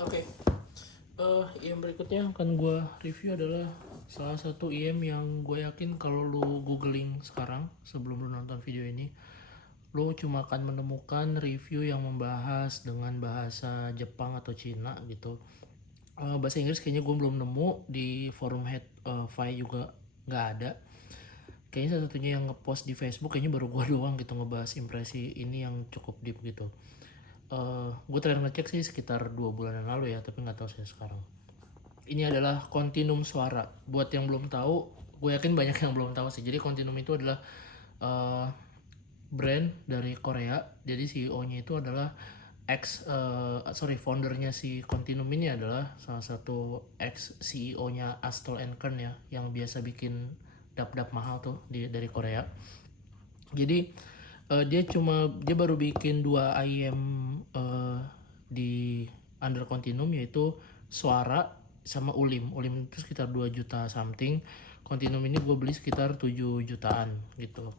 Oke, IM berikutnya akan gue review adalah salah satu IM yang gue yakin kalau lu googling sekarang sebelum lu nonton video ini, lu cuma akan menemukan review yang membahas dengan bahasa Jepang atau Cina gitu. Bahasa Inggris kayaknya gue belum nemu di forum head Fi juga nggak ada. Kayaknya satu-satunya yang ngepost di Facebook kayaknya baru gue doang gitu ngebahas impresi ini yang cukup deep gitu. Gue terakhir ngecek sih sekitar 2 bulan yang lalu ya, tapi nggak tahu saya sekarang. Ini adalah Continuum Suara. Buat yang belum tahu, gue yakin banyak yang belum tahu sih. Jadi Continuum itu adalah uh, brand dari Korea. Jadi CEO-nya itu adalah foundernya si Continuum ini adalah salah satu ex CEO-nya Astol and Kern ya, yang biasa bikin dap-dap mahal tuh dari Korea. Jadi dia baru bikin 2 IM di under Continuum, yaitu Suara sama Ulim. Ulim itu sekitar 2 juta something. Continuum ini gue beli sekitar 7 jutaan gitu.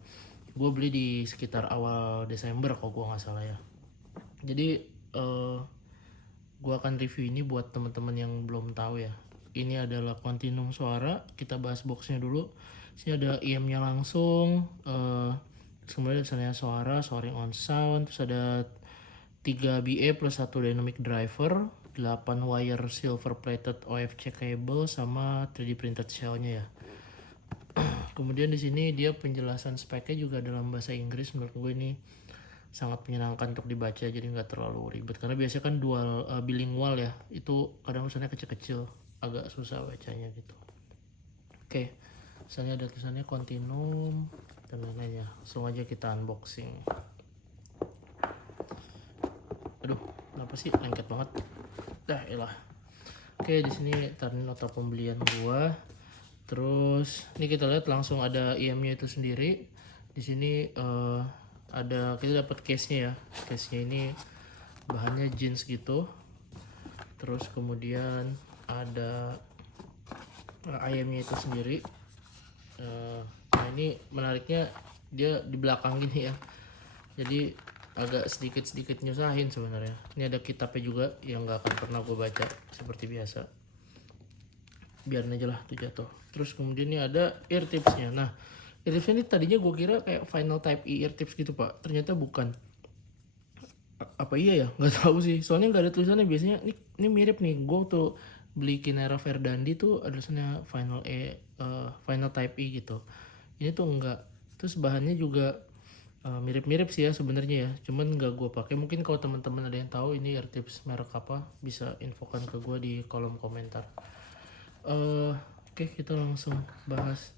Gue beli di sekitar awal Desember kalau gue nggak salah ya. Jadi gue akan review ini buat teman-teman yang belum tahu ya. Ini adalah Continuum Suara. Kita bahas boxnya dulu. Sini ada IM-nya langsung. Kemudian misalnya suara, soaring on sound. Terus ada 3 BA plus 1 dynamic driver, 8 wire silver plated OFC cable, sama 3D printed shell-nya ya. Kemudian di sini dia penjelasan speknya juga dalam bahasa Inggris. Menurut gue ini sangat menyenangkan untuk dibaca, jadi nggak terlalu ribet karena biasanya kan dual bilingual ya, itu kadang tulisannya kecil-kecil, agak susah bacanya gitu. Oke, misalnya ada tulisannya Continuum dan lain-lainnya. Langsung aja kita unboxing. Aduh, kenapa sih lengket banget? Dah elah. Oke, di sini tadi nota pembelian gua. Terus ini kita lihat langsung ada IM-nya itu sendiri. Di sini ada, kita dapat case-nya ya. Case-nya ini bahannya jeans gitu. Terus kemudian ada IM-nya itu sendiri. Nah ini menariknya dia di belakang gini ya. Jadi agak sedikit nyusahin sebenarnya. Ini ada kitabnya juga yang nggak akan pernah gue baca seperti biasa. Biarin aja lah tuh jatuh. Terus kemudian ini ada ear tipsnya. Nah, ear tipsnya ini tadinya gue kira kayak final type E ear tips gitu pak, ternyata bukan. Apa iya ya, nggak tahu sih, soalnya nggak ada tulisannya. Biasanya ini mirip nih, gue tuh beli Kinera Verdandi tuh ada tulisannya final type E gitu. Ini tuh enggak. Terus bahannya juga mirip-mirip sih ya sebenarnya ya, cuman nggak gue pakai. Mungkin kalau teman-teman ada yang tahu ini ear tips merek apa, bisa infokan ke gue di kolom komentar. Oke, kita langsung bahas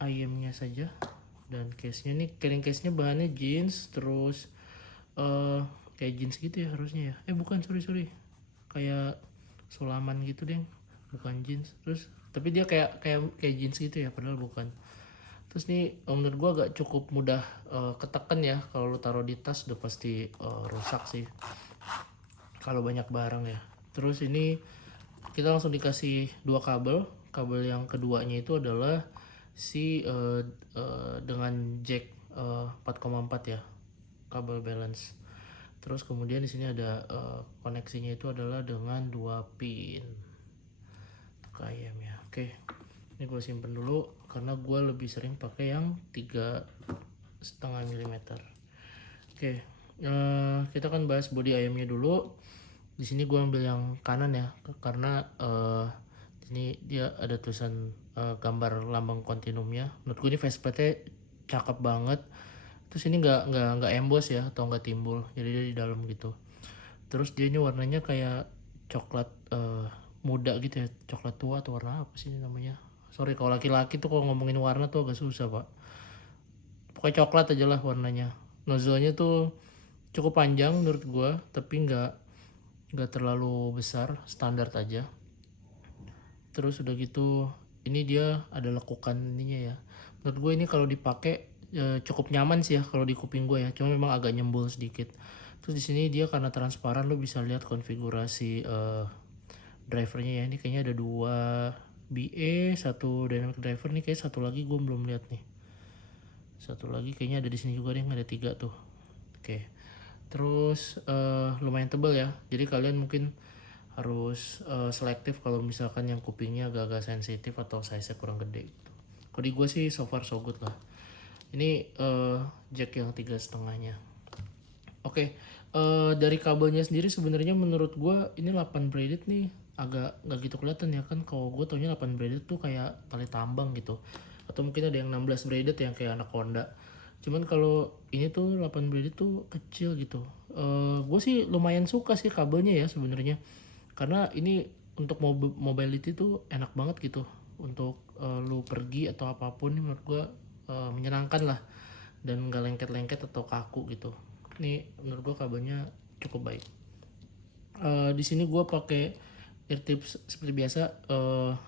ayamnya saja. Dan case-nya nih, carrying case-nya bahannya jeans, terus kayak jeans gitu ya harusnya ya. Bukan, sorry. Kayak sulaman gitu deh. Bukan jeans. Terus tapi dia kayak jeans gitu ya, padahal bukan. Terus nih menurut gua agak cukup mudah ketekan ya. Kalau lu taruh di tas udah pasti rusak sih kalau banyak barang ya. Terus ini kita langsung dikasih 2 kabel. Kabel yang keduanya itu adalah dengan jack 4,4 ya, kabel balance. Terus kemudian di sini ada koneksinya itu adalah dengan 2 pin kayak ya. Oke, ini gue simpen dulu karena gue lebih sering pakai yang 3,5 mm. Oke, kita kan bahas body ayamnya dulu. Di sini gue ambil yang kanan ya, karena ini dia ada tulisan gambar lambang kontinumnya. Menurut gue ini faceplate-nya cakep banget. Terus ini nggak emboss ya, atau nggak timbul, jadi dia di dalam gitu. Terus dia ini warnanya kayak coklat muda gitu ya, coklat tua atau warna apa sih namanya? Sorry kalau laki-laki tuh kalau ngomongin warna tuh agak susah pak. Pokoknya coklat aja lah warnanya. Nozzle-nya tuh cukup panjang menurut gue, tapi nggak terlalu besar, standar aja. Terus udah gitu ini dia ada lekukan ininya ya. Menurut gue ini kalau dipakai cukup nyaman sih ya kalau di kuping gue ya, cuma memang agak nyembul sedikit. Terus di sini dia karena transparan, lo bisa lihat konfigurasi drivernya ya. Ini kayaknya ada 2 BA, 1 dynamic driver. Nih kayak satu lagi gue belum lihat nih. Satu lagi kayaknya ada di sini juga deh, ada 3 tuh. Oke. Terus lumayan tebal ya. Jadi kalian mungkin selektif kalau misalkan yang kupingnya agak-agak sensitif atau size-nya kurang gede gitu. Kalau di gue sih so far so good lah. Ini jack yang 3,5-nya. Oke, dari kabelnya sendiri sebenarnya menurut gue ini 8 braided nih agak nggak gitu kelihatan ya kan. Kalau gue taunya 8 braided tuh kayak tali tambang gitu, atau mungkin ada yang 16 braided yang kayak Anaconda. Cuman kalau ini tuh 8 braided tuh kecil gitu. Gue sih lumayan suka sih kabelnya ya sebenarnya, karena ini untuk mobility tuh enak banget gitu untuk lu pergi atau apapun. Menurut gue menyenangkan lah dan gak lengket-lengket atau kaku gitu. Ini menurut gue kabelnya cukup baik. Di sini gue pakai ear tips seperti biasa,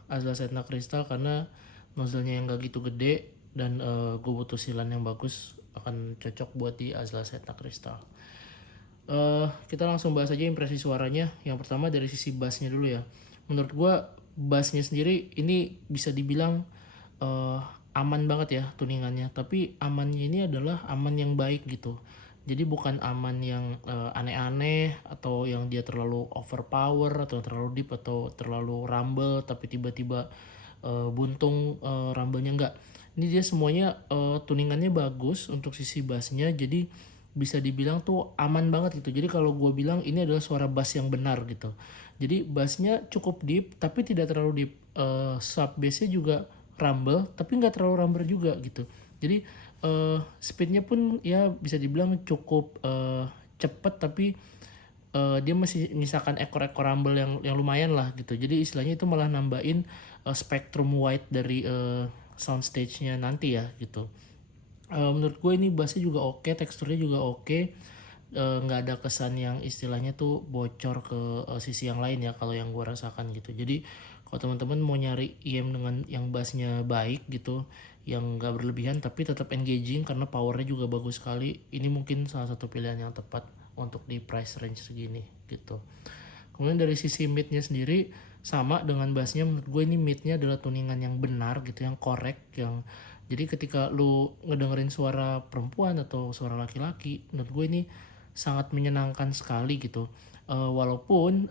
Azla Setna Crystal, karena nozzle-nya yang gak gitu gede dan gue butuh silan yang bagus, akan cocok buat di Azla Setna Crystal. Kita langsung bahas aja impresi suaranya. Yang pertama dari sisi bassnya dulu ya. Menurut gue bassnya sendiri ini bisa dibilang aman banget ya tuningannya, tapi amannya ini adalah aman yang baik gitu. Jadi bukan aman yang aneh-aneh atau yang dia terlalu overpower atau terlalu deep atau terlalu rumble tapi tiba-tiba buntung rumble-nya, enggak. Ini dia semuanya tuningannya bagus untuk sisi bassnya, jadi bisa dibilang tuh aman banget gitu. Jadi kalau gue bilang ini adalah suara bass yang benar gitu. Jadi bassnya cukup deep tapi tidak terlalu deep. Sub bassnya juga rumble tapi nggak terlalu rumble juga gitu. Jadi speednya pun ya bisa dibilang cukup cepet, tapi dia masih menyisakan ekor-ekor rumble yang lumayan lah gitu. Jadi istilahnya itu malah nambahin spektrum wide dari soundstage-nya nanti ya gitu. Menurut gue ini bassnya juga oke, teksturnya juga oke, nggak ada kesan yang istilahnya tuh bocor ke sisi yang lain ya kalau yang gue rasakan gitu. Jadi kalau teman-teman mau nyari IM dengan yang bassnya baik gitu, yang nggak berlebihan tapi tetap engaging karena powernya juga bagus sekali, ini mungkin salah satu pilihan yang tepat untuk di price range segini gitu. Kemudian dari sisi midnya sendiri sama dengan bassnya, menurut gue ini midnya adalah tuningan yang benar gitu, yang correct, yang jadi ketika lu ngedengerin suara perempuan atau suara laki-laki, menurut gue ini sangat menyenangkan sekali gitu. Walaupun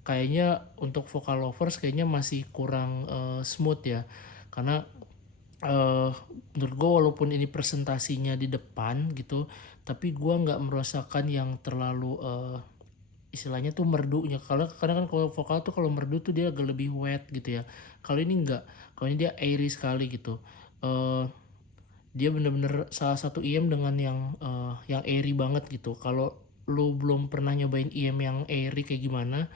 kayaknya untuk vocal lovers kayaknya masih kurang smooth ya, karena menurut gue walaupun ini presentasinya di depan gitu, tapi gue nggak merasakan yang terlalu istilahnya tuh merdunya. Kalau kadang kan kalau vokal tuh kalau merdu tuh dia agak lebih wet gitu ya. Kalau ini enggak, kalau ini dia airy sekali gitu. eh Dia bener-bener salah satu IM dengan yang airy banget gitu. Kalau lu belum pernah nyobain IM yang airy kayak gimana,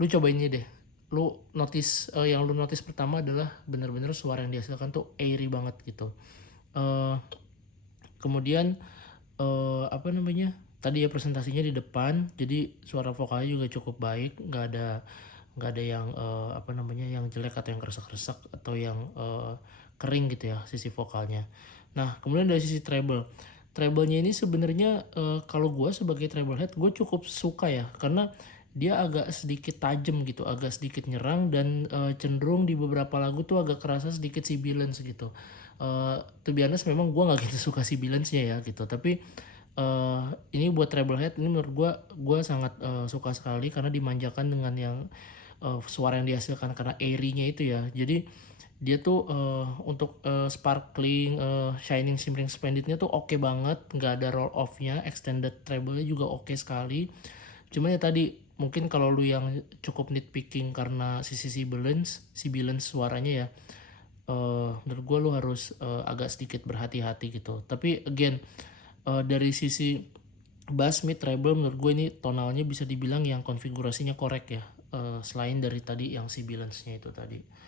lu cobainnya deh. Lu notice, yang lu notice pertama adalah bener-bener suara yang dihasilkan tuh airy banget gitu. eh Kemudian apa namanya, tadi ya presentasinya di depan, jadi suara vokalnya juga cukup baik, nggak ada yang apa namanya yang jelek atau yang kresek-kresek atau yang kering gitu ya sisi vokalnya. Nah kemudian dari sisi treble-nya ini sebenarnya kalau gue sebagai treble head gue cukup suka ya, karena dia agak sedikit tajam gitu, agak sedikit nyerang, dan cenderung di beberapa lagu tuh agak kerasa sedikit sibilance gitu. To be honest memang gue nggak gitu suka sibilance-nya ya gitu, tapi ini buat treble head ini menurut gue sangat suka sekali karena dimanjakan dengan yang suara yang dihasilkan karena airy-nya itu ya. Jadi dia tuh untuk sparkling, shining, shimmering, splendidnya tuh oke banget, nggak ada roll off-nya, extended treble-nya juga oke sekali. Cuma ya tadi mungkin kalau lu yang cukup nitpicking karena sisi sibilance suaranya ya, menurut gue lu harus agak sedikit berhati-hati gitu. Tapi again, dari sisi bass, mid, treble menurut gue ini tonalnya bisa dibilang yang konfigurasinya korek ya, selain dari tadi yang sibilance-nya itu tadi.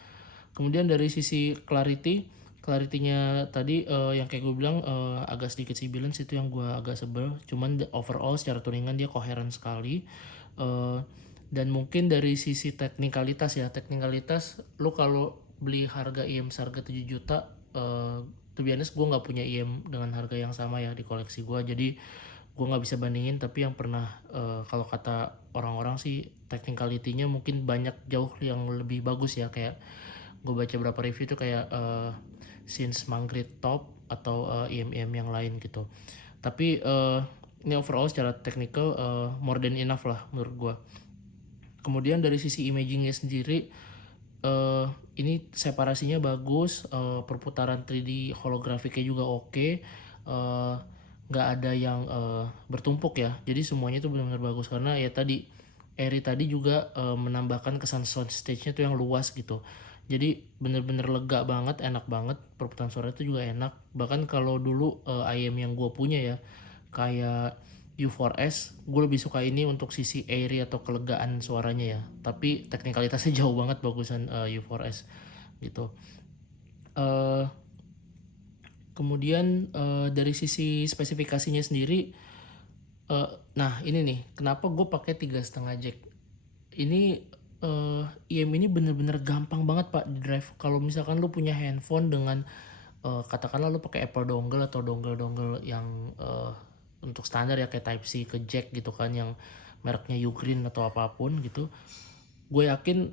Kemudian dari sisi clarity-nya tadi yang kayak gue bilang agak sedikit sibilance, itu yang gue agak sebel. Cuman overall secara tuningan dia koheren sekali. Dan mungkin dari sisi teknikalitas lu kalau beli harga IM seharga 7 juta, to be honest gue nggak punya IM dengan harga yang sama ya di koleksi gue, jadi gue nggak bisa bandingin. Tapi yang pernah kalau kata orang-orang sih technicality-nya mungkin banyak jauh yang lebih bagus ya, kayak gue baca beberapa review tuh kayak Since Mangrit Top atau IM-IM yang lain gitu. Tapi ini overall secara technical more than enough lah menurut gue. Kemudian dari sisi imagingnya sendiri, ini separasinya bagus, perputaran 3D holografiknya juga oke, nggak ada yang bertumpuk ya. Jadi semuanya itu benar-benar bagus karena ya tadi Airy tadi juga menambahkan kesan soundstage-nya tuh yang luas gitu. Jadi bener-bener lega banget, enak banget, perputaran suara itu juga enak. Bahkan kalau dulu IM yang gue punya ya, kayak U4S, gue lebih suka ini untuk sisi airy atau kelegaan suaranya ya. Tapi teknikalitasnya jauh banget bagusan U4S gitu. Eh, Kemudian dari sisi spesifikasinya sendiri, nah ini nih, kenapa gue pakai 3,5 jack? Ini IM ini bener-bener gampang banget pak di drive. Kalau misalkan lu punya handphone dengan katakanlah lu pakai Apple dongle atau dongle-dongle yang untuk standar ya kayak Type C ke jack gitu kan yang mereknya Ugreen atau apapun gitu, gue yakin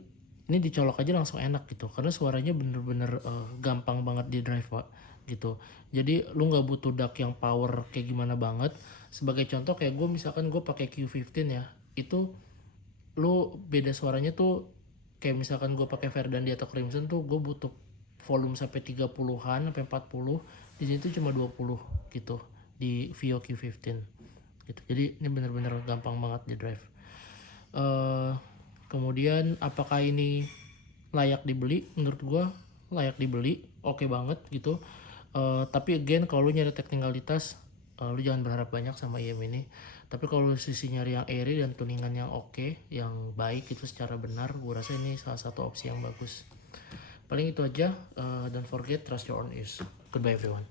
ini dicolok aja langsung enak gitu karena suaranya bener-bener gampang banget di drive pak gitu. Jadi lu nggak butuh DAC yang power kayak gimana banget. Sebagai contoh kayak gue misalkan gue pakai Q15 ya, itu lu beda suaranya tuh kayak misalkan gue pakai Verdandi atau Crimson tuh gue butuh volume sampai 30-an sampai 40, di sini tuh cuma 20 gitu di Vio Q15 gitu. Jadi ini bener-bener gampang banget di drive. eh Kemudian apakah ini layak dibeli? Menurut gue layak dibeli, oke banget gitu. Tapi again kalau lu nyari teknikalitas, lu jangan berharap banyak sama IM ini. Tapi kalau sisi nyari yang airy dan tuningan yang oke, yang baik itu secara benar, gue rasa ini salah satu opsi yang bagus. Paling itu aja. Don't forget, trust your own ears. Goodbye everyone.